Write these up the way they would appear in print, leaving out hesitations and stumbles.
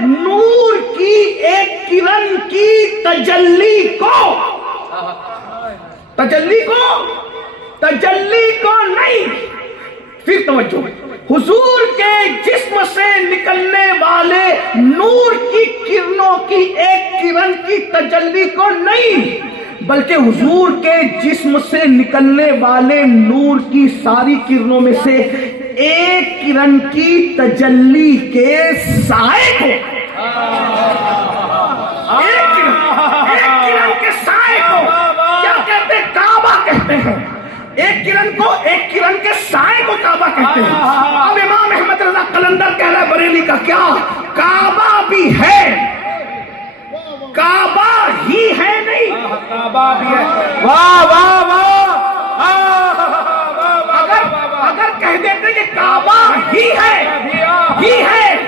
نور کی ایک کرن کی تجلی کو نہیں. پھر توجہ، حضور کے جسم سے نکلنے والے نور کی کرنوں کی ایک کرن کی تجلی کو نہیں، بلکہ حضور کے جسم سے نکلنے والے نور کی ساری کرنوں میں سے ایک کرن کی تجلی کے سائے کو، ایک کرن کے سائے کو کیا کہتے ہیں؟ کعبہ کہتے ہیں. ایک کرن کو، ایک کرن کے سائے کو کعبہ کہتے ہیں. اب امام احمد رضا قلندر کہہ رہا ہے بریلی کا کیا کعبہ بھی ہے، کعبہ ہی ہے نہیں، کعبہ بھی ہے. واہ واہ واہ. اگر کہہ دیتے کہ کعبہ ہی ہے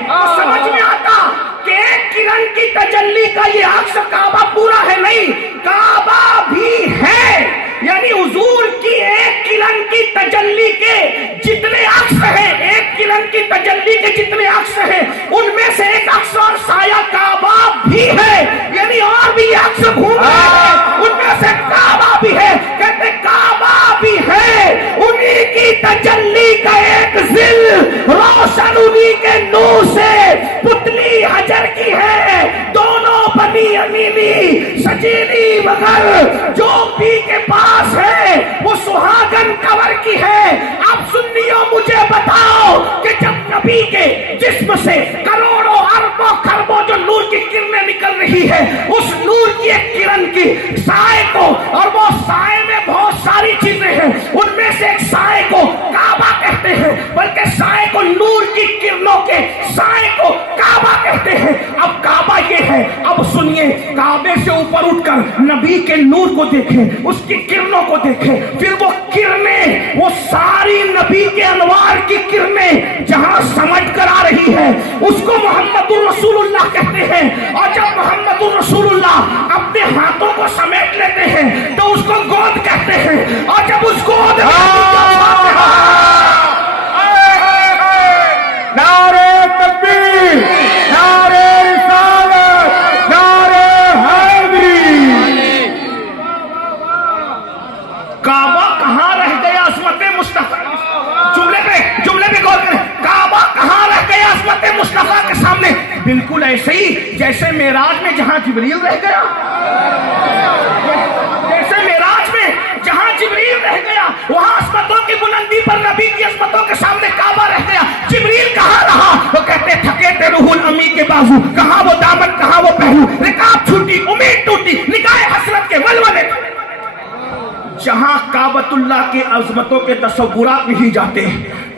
تو سمجھ میں آتا کہ ایک کرن کی تجلی کا یہ عکس کعبہ پورا ہے نہیں، کعبہ بھی ہے. یعنی حضور کی ایک کرن کی تجلی کے جتنے عکس ہیں، ایک کرن کی تجلی کے جتنے عکس ہیں، ان میں سے ایک عکس اور سایہ کعبہ بھی ہے. یعنی اور بھی عکس گھوم رہے ہیں، ان میں سے کعبہ بھی ہے. کہتے کعبہ بھی ہے، انہی کی تجلی کا ایک ذل روشن انہی کے نور سے پتلی حجر کی ہے، دونوں بنی امیلی سجیلی، مگر جو بھی کے پاس ہے وہ سہاگن کور کی ہے. اب سنیو مجھے بتاؤ کہ جب نبی کے جسم سے کروڑوں اربوں خربوں جو نور کی کرنیں نکل رہی ہے، اس نور کی ایک کرن کی سائے کو، اور وہ سائے میں بہت ساری چیزیں ہیں، ان میں سے ایک سائے کو کعبہ کہتے ہیں، بلکہ سائے کو، نور کی کرنوں کے سائے کو کعبہ کہتے ہیں. اب کعبہ یہ ہے. اب سنیے، کعبے سے اوپر اٹھ کر نبی کے نور کو دیکھیں، اس کی کرنوں کو دیکھیں، پھر وہ کرنیں، وہ ساری نبی کے انوار کی کرنیں جہاں سمجھ کر آ رہی ہے، اس کو محمد الرسول اللہ کہتے ہیں. اور جب محمد الرسول اللہ اپنے ہاتھوں کو سمیٹ لیتے ہیں تو اس کو گود کہتے ہیں. اور جب اس گود نعرے تکبیر، نعرے رسالت، نعرے حیدری. کعبہ کہاں رہ گیا عظمت مصطفیٰ؟ جملے پہ غور کریں. کعبہ کہاں رہ گیا عظمت مصطفیٰ کے سامنے؟ بالکل ایسے ہی جیسے معراج میں جہاں جبریل رہ گیا، جیسے معراج میں جہاں جبریل رہ گیا، وہاں عظمتوں کی بلندی پر نبی کی عظمتوں کے سامنے کعبہ رہ گیا. جبریل کہاں رہا؟ وہ کہتے تھکے تھے روح الامی کے بازو، کہاں وہ دامن، کہاں وہ پہلو، رکاب چھوٹی، امید ٹوٹی، نگاہ حسرت کے ولولے. جہاں کعبۃ اللہ کے عظمتوں کے تصورات نہیں جاتے،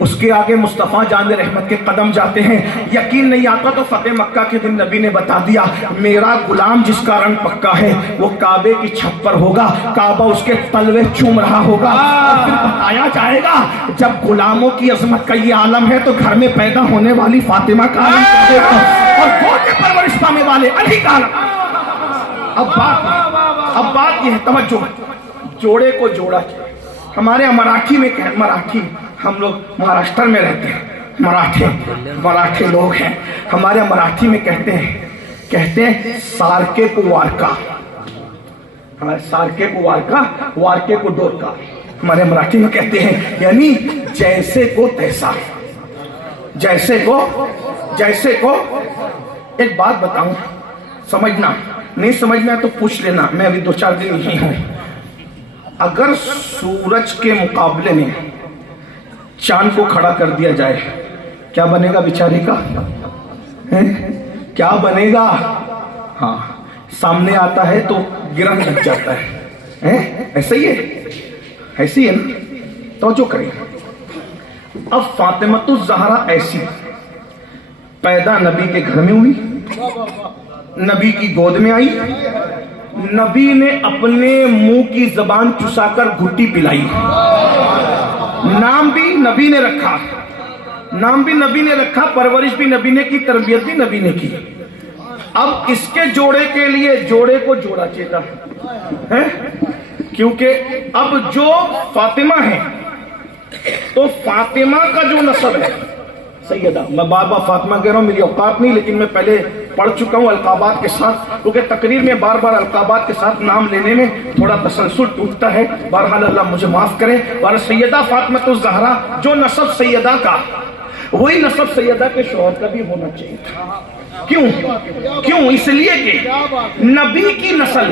اس کے آگے مصطفیٰ جان رحمت کے قدم جاتے ہیں. یقین نہیں آتا تو فتح مکہ کے دن نبی نے بتا دیا، میرا غلام جس کا رنگ پکا ہے وہ کعبے کی چھت پر ہوگا، کعبہ اس کے تلوے چوم رہا ہوگا. اور پھر بتایا جائے گا جب غلاموں کی عظمت کا یہ عالم ہے تو گھر میں پیدا ہونے والی فاطمہ کا عالم کیا ہوگا، اور گود میں پرورش پانے والے علی کا عالم. اب بات یہ ہے، توجہ، جوڑے کو جوڑا کیا. ہمارے مراٹھی میں کہ مراٹھی، ہم لوگ مہاراشٹر میں رہتے ہیں، مراٹھے لوگ ہیں. ہمارے مراٹھی میں کہتے ہیں سارکے کو وارکا، ہمارے سارکے کو وارکا، وارکے کو ڈورکا، ہمارے مراٹھی میں کہتے ہیں. یعنی جیسے کو تیسا، جیسے کو. ایک بات بتاؤں، سمجھنا نہیں سمجھنا تو پوچھ لینا، میں ابھی 2-4 دن یہی ہوں. اگر سورج کے مقابلے میں چاند کو کھڑا کر دیا جائے کیا بنے گا بیچاری کا؟ کیا بنے گا؟ ہاں، سامنے آتا ہے تو گرہن لگ جاتا ہے. ایسا ہی ہے نا. توجہ کریں. اب فاطمۃ الزہرا ایسی پیدا نبی کے گھر میں ہوئی، نبی کی گود میں آئی، نبی نے اپنے منہ کی زبان چسا کر گھٹی پلائی. نام بھی نبی نے رکھا، پرورش بھی نبی نے کی، تربیت بھی نبی نے کی. اب اس کے جوڑے کے لیے جوڑے کو جوڑا چاہیے ہے، کیونکہ اب جو فاطمہ ہے تو فاطمہ کا جو نسب ہے سیدہ، میں بار بار فاطمہ کہہ رہا ہوں، میری اوقات نہیں، لیکن میں پہلے پڑھ چکا ہوں القابات کے ساتھ، کیونکہ تقریر میں بار بار القابات کے ساتھ نام لینے میں تھوڑا تسلسل ٹوٹتا ہے، بہرحال اللہ مجھے معاف کرے۔ اور سیدہ فاطمہ الزہرا جو نسب سیدہ کا، وہی نسب سیدہ کے شوہر کا بھی ہونا چاہیے تھا۔ کیوں؟ اس لیے کہ نبی کی نسل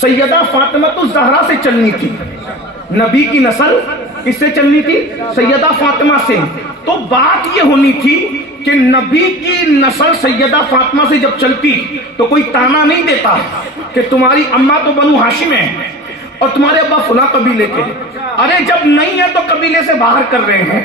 سیدہ فاطمہ الزہرا سے چلنی تھی، نبی کی نسل کس سے چلنی تھی؟ سیدہ فاطمہ سے۔ تو بات یہ ہونی تھی کہ نبی کی نسل سیدہ فاطمہ سے جب چلتی تو کوئی تانا نہیں دیتا کہ تمہاری اماں تو بنو ہاشم ہے اور تمہارے ابا فلاں قبیلے کے، ارے جب نہیں ہے تو قبیلے سے باہر کر رہے ہیں،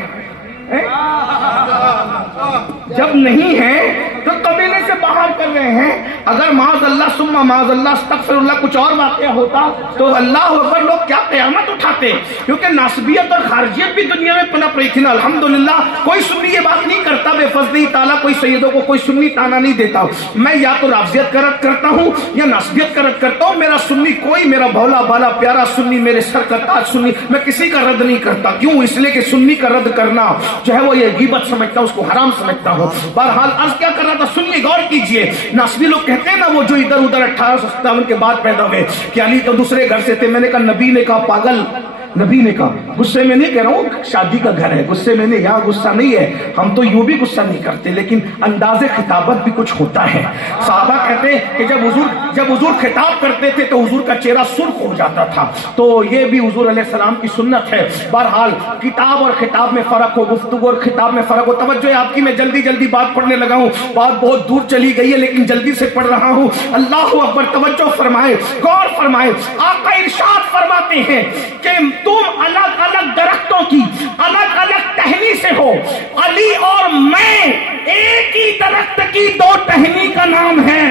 جب نہیں ہے تو قبیلے سے باہر کر رہے ہیں۔ اگر معاذ اللہ ثم معاذ اللہ استغفر اللہ کچھ اور واقعہ ہوتا تو اللہ اکبر لوگ کیا قیامت اٹھاتے، کیونکہ ناسبیت اور خارجیت بھی دنیا میں پنپ رہی تھی نا۔ الحمدللہ کوئی سنی یہ بات نہیں کرتا بے فضل تعالیٰ، کوئی سیدوں کو کوئی سنی تانا نہیں دیتا۔ میں یا تو رافضیت کا رد کرتا ہوں یا ناسبیت کا رد کرتا ہوں، میرا سنی کوئی، میرا بھولا بالا پیارا سنی، میرے سر کا تاج سنی، میں کسی کا رد نہیں کرتا۔ کیوں؟ اس لیے کہ سنی کا رد کرنا جو ہے وہ یہ غیبت سمجھتا ہوں، اس کو حرام سمجھتا ہوں۔ بہرحال عرض کیا کر رہا تھا، سنی غور کیجئے۔ ناسبی لوگ کہتے ہیں نا وہ جو ادھر ادھر 1857 کے بعد پیدا ہوئے کہ علی تو دوسرے گھر سے تھے، میں نے کہا نبی نے کہا پاگل، نبی نے کہا، غصے میں نہیں کہہ رہا ہوں، شادی کا گھر ہے، غصے میں نہیں، یہاں غصہ نہیں ہے، ہم تو یوں بھی غصہ نہیں کرتے، لیکن انداز خطابت بھی کچھ ہوتا ہے۔ صحابہ کہتے ہیں کہ جب حضور خطاب کرتے تھے تو حضور کا چہرہ سرخ ہو جاتا تھا، تو یہ بھی حضور علیہ السلام کی سنت ہے۔ بہرحال کتاب اور خطاب میں فرق ہو، گفتگو اور خطاب میں فرق ہو۔ توجہ ہے آپ کی، میں جلدی بات پڑھنے لگا ہوں، بات بہت دور چلی گئی ہے لیکن جلدی سے پڑھ رہا ہوں۔ اللہ اکبر، توجہ فرمائے، غور فرمائے۔ آقا ارشاد فرماتے ہیں کہ تم الگ الگ درختوں کی الگ الگ ٹہنی سے ہو، علی اور میں ایک ہی درخت کی دو ٹہنی کا نام ہے۔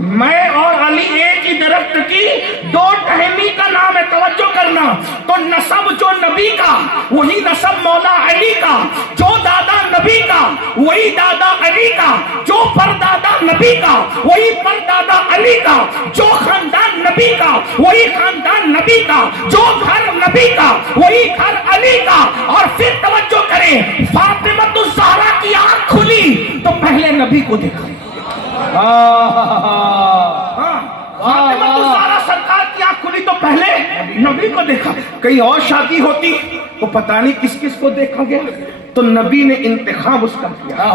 میں اور علی ایک ہی درخت کی دو ٹہنی کا نام ہے۔ توجہ کرنا، تو نسب جو نبی کا وہی نسب مولا علی کا، جو دادا نبی کا وہی دادا علی کا، جو پردادا نبی کا وہی پردادا علی کا، جو خاندان نبی کا وہی خاندان نبی کا، جو گھر نبی کا وہی گھر علی کا۔ اور پھر توجہ کریں، فاطمہ الزہرا کی آنکھ کھلی تو پہلے نبی کو دیکھا۔ فاطمہ الزہرا سرکار کی آنکھ کھلی تو پہلے نبی کو دیکھا۔ کہیں اور شادی ہوتی تو پتہ نہیں کس کس کو دیکھا گیا، تو نبی نے انتخاب اس کا کیا۔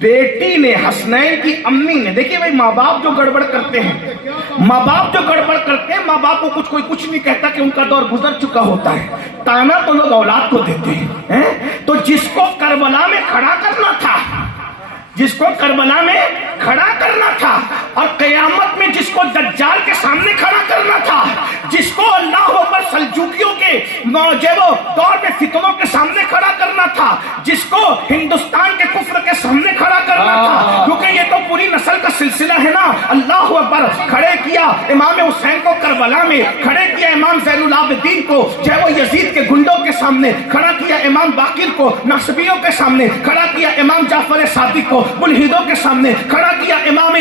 بیٹی نے، حسنین کی امی نے، دیکھیے بھائی ماں باپ جو گڑبڑ کرتے ہیں، ماں باپ جو گڑبڑ کرتے ہیں، ماں باپ کو کوئی کچھ نہیں کہتا کہ ان کا دور گزر چکا ہوتا ہے، تانا تو لوگ اولاد کو دیتے ہیں۔ تو جس کو کربلا میں کھڑا کرنا تھا، جس کو کربلا میں کھڑا کرنا تھا، اور قیامت میں جس کو دجال کے سامنے کھڑا کرنا تھا، جس کو اللہ اکبر سلجوکیوں کے دور میں فتنوں کے سامنے کھڑا کرنا تھا، جس کو ہندوستان کے کفر کے سامنے کھڑا کرنا تھا، کیونکہ یہ تو پوری نسل کا سلسلہ ہے نا۔ اللہ اکبر، کھڑے کیا امام حسین کو کربلا میں، کھڑے کیا امام زین العابدین کو جو ہے وہ یزید کے گنڈوں کے سامنے، کھڑا کیا امام باقر کو ناصبیوں کے سامنے، کھڑا کیا امام جعفر صادق کو ملحدوں کے سامنے، کھڑا کیا امام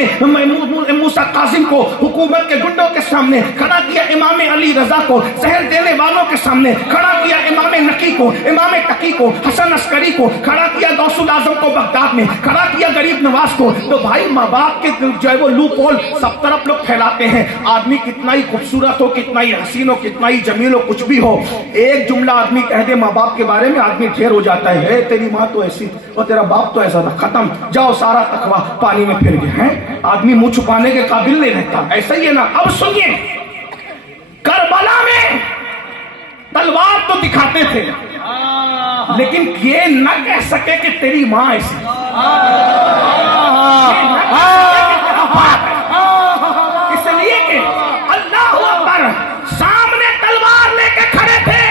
موسیٰ کاظم کو حکومت کے گنڈوں کے سامنے، کھڑا کیا امام علی رضا کو زہر دینے والوں کے سامنے، کھڑا کیا امام نقی کو، امام تقی کو، حسن عسکری کو، کھڑا کیا غوث الاعظم کو بغداد میں، کھڑا کیا غریب نواز کو۔ تو بھائی ماں باپ کے جو ہے وہ لوپ ہول سب طرف لوگ پھیلاتے ہیں، آدمی کتنا ہی خوبصورت ہو، کتنا ہی حسین ہو، کتنا ہی جمیل ہو، کچھ بھی ہو، ایک جملہ آدمی کہہ دے ماں باپ کے بارے میں، آدمی ڈھیر ہو جاتا ہے، تیری ماں تو ایسی اور تیرا باپ تو ایسا تھا، ختم، جاؤ سارا تقویٰ پانی میں پھر گیا ہے، آدمی منہ چھپانے کے قابل نہیں رہتا۔ ایسا ہی ہے نا۔ اب سنیے، کربلا میں تلوار تو دکھاتے تھے لیکن یہ نہ کہہ سکے کہ تیری ماں ایسی، اس لیے کہ اللہ اکبر سامنے تلوار لے کے کھڑے تھے،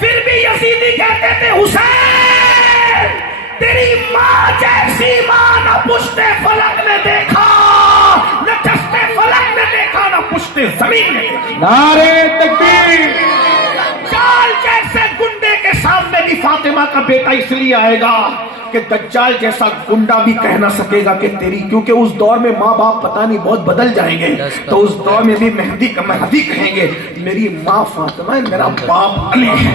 پھر بھی یزیدی کہتے تھے حسین تیری ماں جیسی ماں نہ پشت فلک نے دیکھا، نہ چشت فلک نے دیکھا، نہ پشت زمین نے دیکھا۔ نعرہ تکبیر۔ دجال جیسے گنڈے کے سامنے بھی فاطمہ کا بیٹا اس لیے آئے گا کہ دجال جیسا گنڈا بھی کہہ نہ سکے گا کہ تیری، کیونکہ اس دور میں ماں باپ پتہ نہیں بہت بدل جائیں گے، تو اس دور میں بھی مہدی کہیں گے میری ماں فاطمہ ہے، میرا باپ علی ہے۔